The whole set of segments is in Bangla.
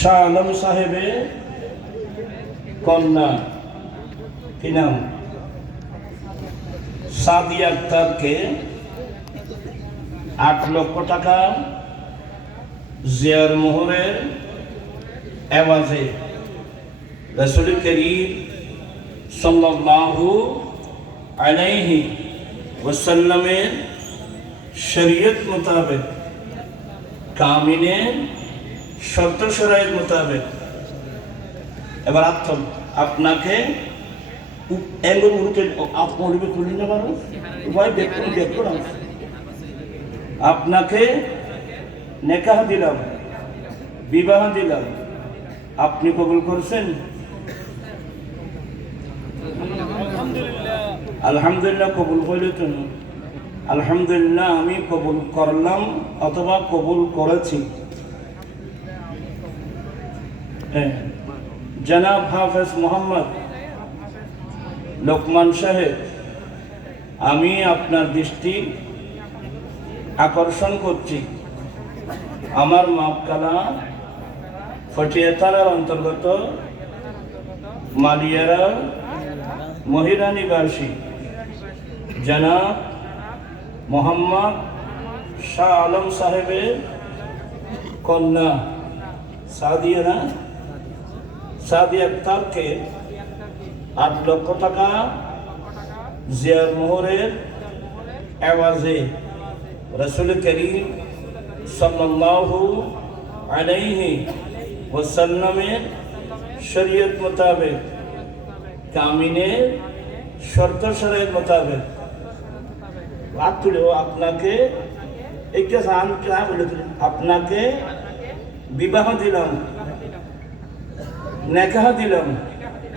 শাহ আলম সাহেবের কন্যা কি নাম সাদিয়া আক্তারকে 8 লক্ষ টাকা জিয়ার মোহরের এওয়াজে রাসূল করিম সাল্লাল্লাহু আলাইহি ওয়াসাল্লামের শরীয়ত মোতাবেক কামিনে শর্ত শরাইত মোতাবেক এবার আপনাকে আপনাকে নেকাহ দিলাম, বিবাহ দিলাম, আপনি কবুল করছেন? আলহামদুলিল্লাহ কবুল করলে তো আলহামদুলিল্লাহ আমি কবুল করলাম অথবা কবুল করেছি। জনাব হাফেজ মোহাম্মদ লোকমান সাহেব, আমি আপনার দৃষ্টি আকর্ষণ করছি আমার মাপকালা ফটিয়া থানার অন্তর্গত মালিয়ারা মহিলা নিবাসী জনাব মোহাম্মদ শাহ আলম সাহেবের কন্যা সাদিয়া আক্তারকে 8 লক্ষ টাকা জিয়ার মোহরের এওয়াজে রাসূল করিম সাল্লাল্লাহু আলাইহি ওয়াসাল্লামের শরীয়ত মোতাবেক কামিনের শর্ত শরাইত মোতাবেক আপনাকে আপনাকে বিবাহ দিলাম, নেকাহ দিলাম,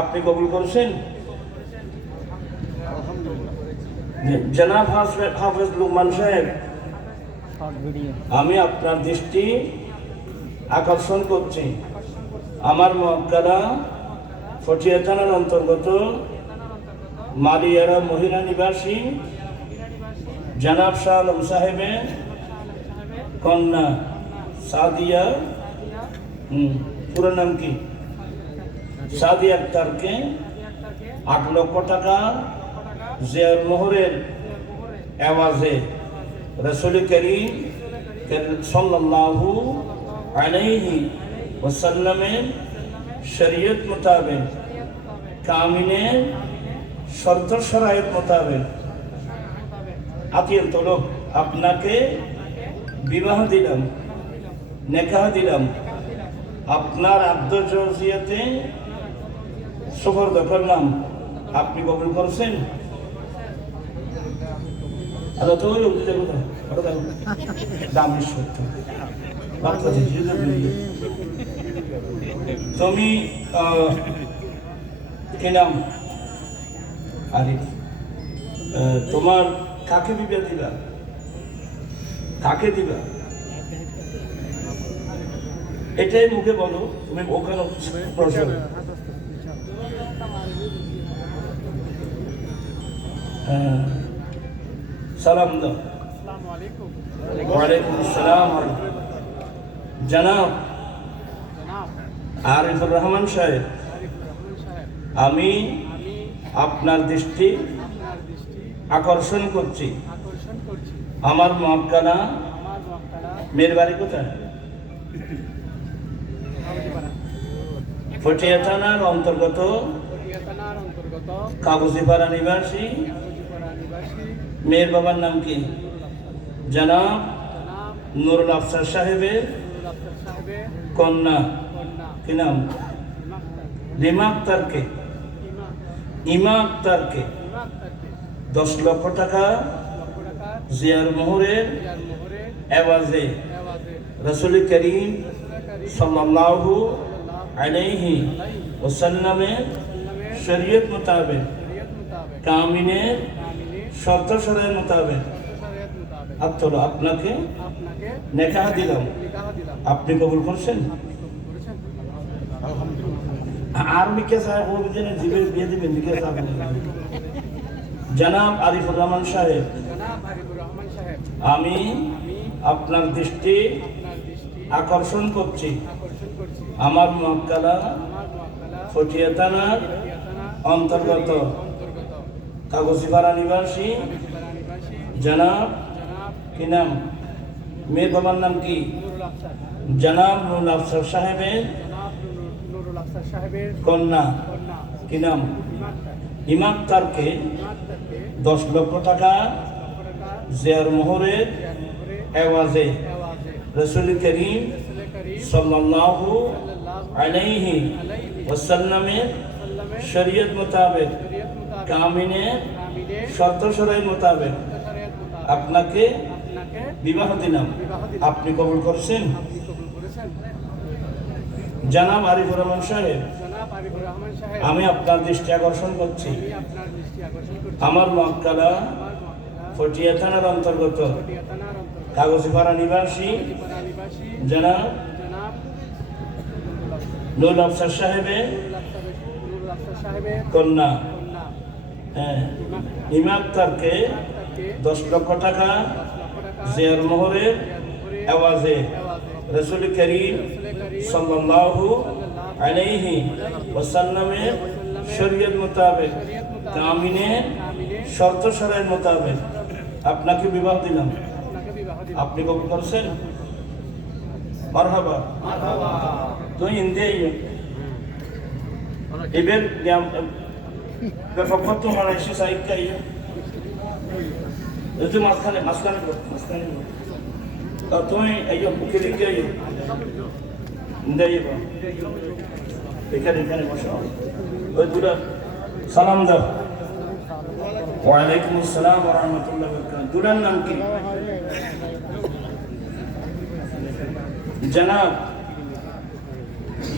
আপনি কবুল করছেন? জনাব হাফেজ লোকমান সাহেব, আমি আপনার দৃষ্টি আকর্ষণ করছি আমার মক্কালা ফটিয়া থানার অন্তর্গত মালিয়ারা মহিলা নিবাসী জনাব শাহ আলম সাহেবের কন্যা সাদিয়া পুরো নাম কি সাদিয়া আক্তারকে 8 লক্ষ টাকা জিয়ার মোহরের এওয়াজে রাসূল করিম সাল্লাল্লাহু আলাইহি ওয়াসাল্লামের শরীয়ত মোতাবেক কামিনের শর্ত শরাইত মোতাবেক আপনাকে বিবাহ দিলাম, নেকাহ দিলাম, আপনার আব্দ জওজিয়াতে সুপর্দ করলাম, আপনি কবুল করছেন? তুমি কি নাম আরিফ, তোমার কাকে বিবাহ দিবা? কাকে দিবা এটাই মুখে বলো, তুমি ওখানে সালাম দাও। ওয়ালাইকুম আসসালাম। জনাব আরিফুর রহমান সাহেব, আমি আপনার দৃষ্টি আকর্ষণ করছি আমার মক্কানা মেয়ের বাড়ি কোথায়? ফটিয়া থানার অন্তর্গত কাগজিপাড়া নিবাসী মেয়ের বাবার নাম কি? জনাব নুরুল আফসার সাহেবের কন্যা কি নাম? রিমা আক্তারকে 10 লক্ষ টাকা জিয়ার মোহরের এওয়াজে রাসূল করিম সাল্লাল্লাহু আলাইহি ওয়াসাল্লামের শরীয়ত মোতাবেক কামিনের শর্ত শরাইত মোতাবেক আপনাকে নেকাহ দিলাম, আপনি কবুল করছেন? আর মিকে সাহেব জীবের বিয়ে দিবেন? জনাব আরিফুর রহমান সাহেব, আমি আপনার দৃষ্টি আকর্ষণ করছি আমার মক্কালা ফটিয়া থানার অন্তর্গত কাগজিপাড়া নিবাসী জনাব কি নাম মেয়ের বাবার নাম কি জনাব নুরুল আফসার সাহেবের কন্যা কি নাম ইমাম তারকে 10 লক্ষ টাকা জিয়ার মোহরের এওয়াজে রাসূল করিম সাল্লাল্লাহু আলাইহি ওয়াসাল্লামের শরীয়ত মোতাবেক কামিনে শর্ত শরঈ মোতাবেক আপনাকে বিবাহ দিলাম। আপনি কবুল করছেন? জনাব আরিফুর রহমান সাহেব, আমি আপনার দৃষ্টি আকর্ষণ করছি আমার মক্কালা ফটিয়া থানার অন্তর্গত কাগজিপাড়া নিবাসী জনাব নুরুল আফসার সাহেবের কন্যা ইমাম তারকে 10 লক্ষ টাকা জিয়ার মোহরের এওয়াজে রাসূল করিম সাল্লাল্লাহু আলাইহি ওয়াসাল্লামের শরীয়ত মোতাবেক কামিনে শর্ত শরঈ মোতাবেক আপনাকে বিবাহ দিলাম। আপনি কবুল করছেন? মারহাবা। তো হিন্দি এবার বেফাকত মারাইশি সাইড কাইয়া itu maskane তুমি এই বুকে লিখে দেই বা এখানে বসো ওই দুটা সালাম দাও। ওয়ালাইকুম আসসালাম ওয়া রাহমাতুল্লাহি ওয়া বারাকাতুহু। দুটার নাম কি? জনাব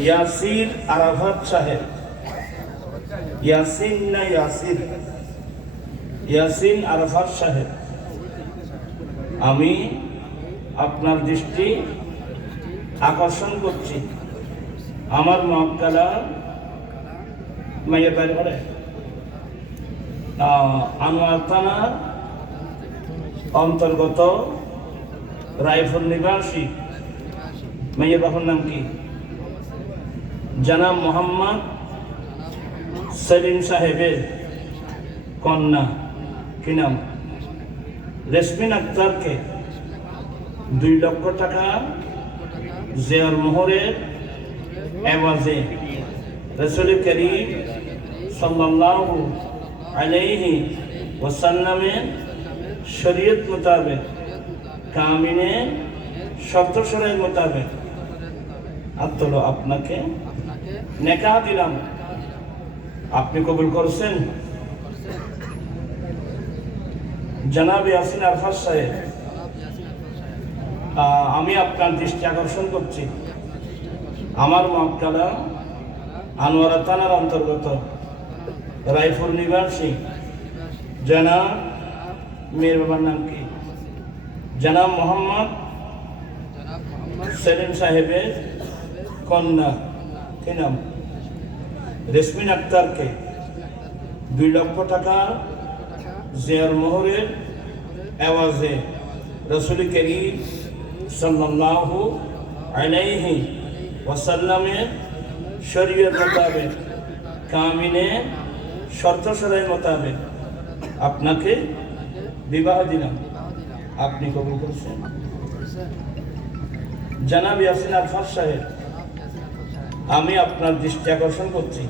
ইয়াসির আরাফাত সাহেব। ইয়াসিন না ইয়াসির? ইয়াসিন আরাফাত সাহেব, আমি আপনার দৃষ্টি আকর্ষণ করছি আমার মক্কালা মাইয়ের বাড়ি করে আনোয়ার থানার অন্তর্গত রায়পুর নিবাসী মাইয়ের বাবার নাম কি? জনাব মোহাম্মদ সেলিম সাহেবের কন্যা কি নাম? রেশমিন আক্তারকে 2 লক্ষ টাকা জিয়ার মোহরের এওয়াজে রাসূল করিম সাল্লাল্লাহু আলাইহি ওয়াসাল্লামের শরীয়ত মোতাবেক কামিনে শর্ত শরঈ মোতাবেক আত্মলো আপনাকে নেকাহ দিলাম। আপনি কবুল করছেন? জনাব ইয়াসিন আরাফাত সাহেব, আমি আপনার দৃষ্টি আকর্ষণ করছি আমার মক্কালা আনোয়ারা থানার অন্তর্গত রায়পুর নিবাসী জনাব মেয়ের বাবার নাম কি? জনাব মোহাম্মদ সেলিম সাহেবের কন্যা কি নাম? রেশমিন আক্তারকে 2 লক্ষ টাকা জিয়ার মোহরের এওয়াজে রাসূল করিম সাল্লাল্লাহু আলাইহি ওয়াসাল্লামের শরীয়ত মোতাবেক কামিনে শর্ত শরঈ মোতাবেক আপনাকে বিবাহ দিলাম। আপনি কবুল করছেন? জনাব ইয়াসিন আরাফাত সাহেব, আমি আপনার দৃষ্টি আকর্ষণ করছি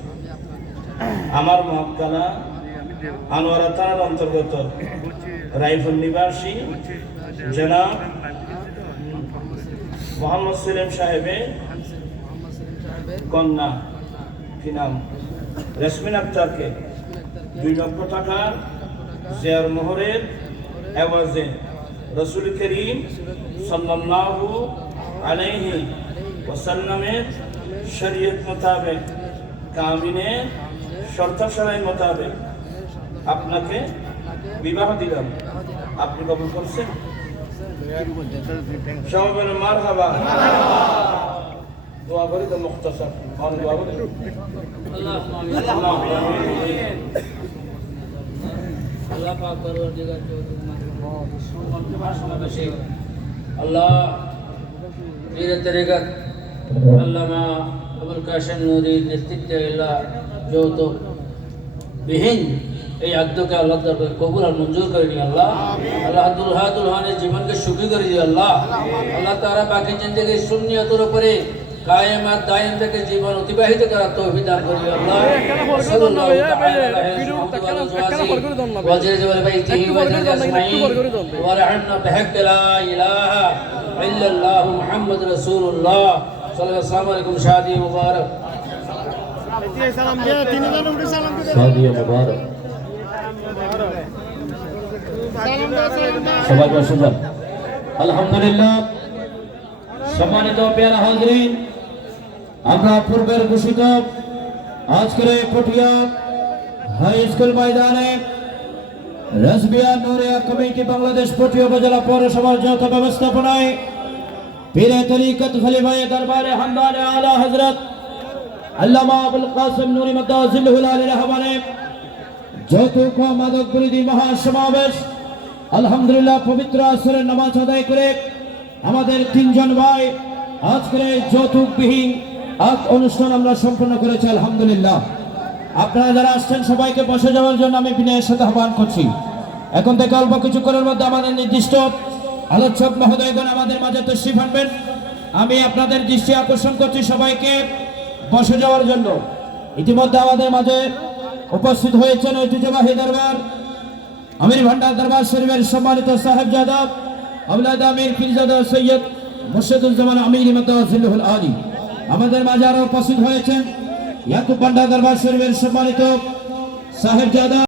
আমার মক্কালা আনোয়ারা থানার অন্তর্গত রায়পুর নিবাসী জনাব মোহাম্মদ সেলিম সাহেবের কন্যা কি নাম? রেশমিন আক্তারকে 2 লক্ষ টাকা জিয়ার মোহরের এওয়াজে রাসূল করিম সাল্লাল্লাহু আলাইহি ওয়াসাল্লামের শরীয়ত মোতাবেক কামিনে শর্ত শরঈ মোতাবেক আপনাকে বিবাহ দিলাম। আপনি কবুল করছেন? সবাই বলেন মারহাবা। দোয়া করি তো মুখতাসার আর দোয়া করি আল্লাহ পাক পরওয়ারদিগার আল্লাহ পীর তরিকত আল্লামা আবুল কাশেম নুরীর নেতৃত্বে আল্লাহ যৌতুক বিহীন এই আদ্যকে আল্লাহ দরবারে কবুল আর মঞ্জুর করে নিয়ে আল্লাহ আল্লাহ দুলহানের জীবনকে সুখী করে দিয়ে আল্লাহ আল্লাহ তারা বাকি জিন্দগি সুন্নিয়তের উপরে কায়েম আর দায়েম থেকে জীবন অতিবাহিত করার তৌফিক দান করি আল্লাহ সাল্লাল্লাহু তাআলা আলাইহি ওয়াজির জওয়াল বাইতিহি ওয়া আজমাইন ওয়া রাহমনা বিহাক্ক লা ইলাহা ইল্লাল্লাহু মুহাম্মাদুর রাসূলুল্লাহ সাল্লাল্লাহু আলাইকুম শাদি মুবারক সালাম দিয়ে তিনজন উঠে সালাম দিতে শাদি মুবারক সবাই বসে যান আলহামদুলিল্লাহ সম্মানিত পেয়ারা হাজরিন আমরা পূর্বের ঘোষিত আজকের এই পটিয়া হাই স্কুল ময়দানে রাসবিয়া নূরিয়া কমিটি বাংলাদেশ পটিয়া উপজেলা পৌরসভার যৌথ ব্যবস্থাপনায় পীরে তরিকত খলিফায়ে দরবারে হামদানে আলা হযরত আল্লামা আবুল কাসেম নুরী মাদাজিলহুল আলী রহমানে যৌতুক ও মাদক বিরোধী মহাসমাবেশ আলহামদুলিল্লাহ পবিত্র আসরের নামাজ আদায় করে আমাদের তিনজন ভাই আজকের এই যৌতুকবিহীন অনুষ্ঠান আমরা সম্পন্ন করেছি আলহামদুলিল্লাহ। আপনারা যারা আসছেন সবাইকে বসে যাওয়ার জন্য আমি বিনয়ের সাথে আহ্বান করছি। এখন থেকে অল্প কিছুক্ষণের মধ্যে আমাদের নির্দিষ্ট আলোচক মহোদয়গণ আমাদের মাঝে তশরিফ আনবেন। আমি আপনাদের দৃষ্টি আকর্ষণ করছি সবাইকে বসে যাওয়ার জন্য। ইতিমধ্যে আমাদের মাঝে উপস্থিত হয়েছেন ঐতিহ্যবাহী দরবার আমির ভান্ডার দরবার শরীফের সম্মানিত সাহেবজাদা আওলাদ আমির পীরজাদা সৈয়দ মুর্শিদুজ্জামান আমির মাদাজিলহুল আলী। আমাদের মাঝে আরো উপস্থিত হয়েছেন ইয়াকুব ভান্ডার দরবার শরীফের সম্মানিত সাহেবজাদা